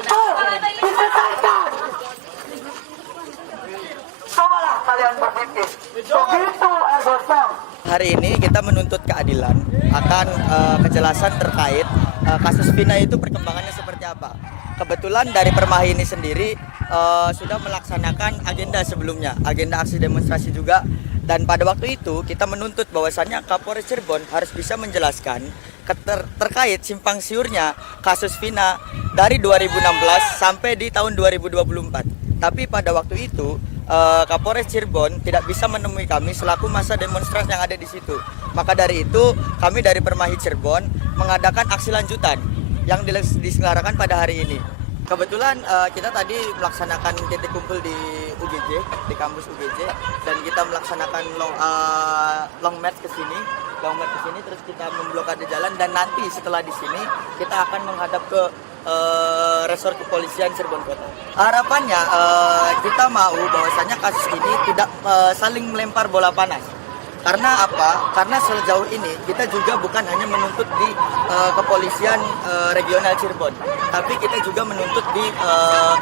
itu diselesaikan. Cobalah kalian berpikir. Begitu Erdogan. Hari ini kita menuntut keadilan akan kejelasan terkait kasus Vina itu perkembangannya seperti apa. Kebetulan dari Permai ini sendiri sudah melaksanakan agenda sebelumnya, agenda aksi demonstrasi juga. Dan pada waktu itu kita menuntut bahwasannya Kapolres Cirebon harus bisa menjelaskan terkait simpang siurnya kasus Vina dari 2016 sampai di tahun 2024. Tapi pada waktu itu Kapolres Cirebon tidak bisa menemui kami selaku masa demonstrasi yang ada di situ. Maka dari itu kami dari Permai Cirebon mengadakan aksi lanjutan yang diselenggarakan pada hari ini. Kebetulan kita tadi melaksanakan titik kumpul di UGJ, di kampus UGJ, dan kita melaksanakan long march ke sini, terus kita memblokade jalan, dan nanti setelah di sini kita akan menghadap ke resor kepolisian Cirebon Kota. Harapannya kita mau bahwasanya kasus ini tidak saling melempar bola panas. Karena apa? Karena sejauh ini kita juga bukan hanya menuntut di kepolisian regional Cirebon, tapi kita juga menuntut di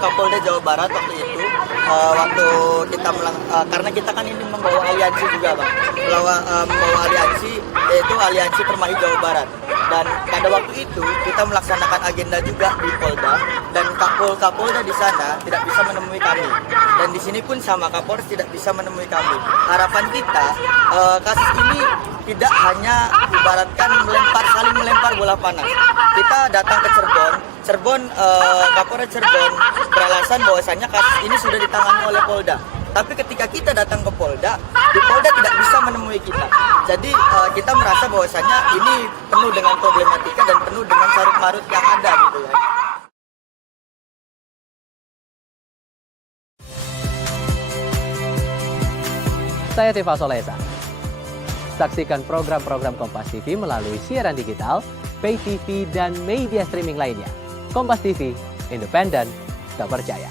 Kapolda Jawa Barat waktu itu. Waktu kita karena kita kan ini membawa aliansi juga, Bang. Membawa aliansi, yaitu aliansi Permai Jawa Barat. Dan pada waktu itu kita melaksanakan agenda juga di Polda, dan Kapolda di sana tidak bisa menemui kami. Dan di sini pun sama, Kapolres tidak bisa menemui kami. Harapan kita kasus ini tidak hanya ibaratkan saling melempar bola panas. Kita datang ke Cirebon, Kapolres Cirebon beralasan bahwasannya kasus ini sudah ditangani oleh Polda. Tapi ketika kita datang ke Polda, di Polda tidak bisa menemui kita. Jadi kita merasa bahwasannya ini penuh dengan problematika dan penuh dengan carut marut yang ada gitu ya. Saya Tifa Solesa. Saksikan program-program Kompas TV melalui siaran digital, pay TV, dan media streaming lainnya. Kompas TV, independen, terpercaya.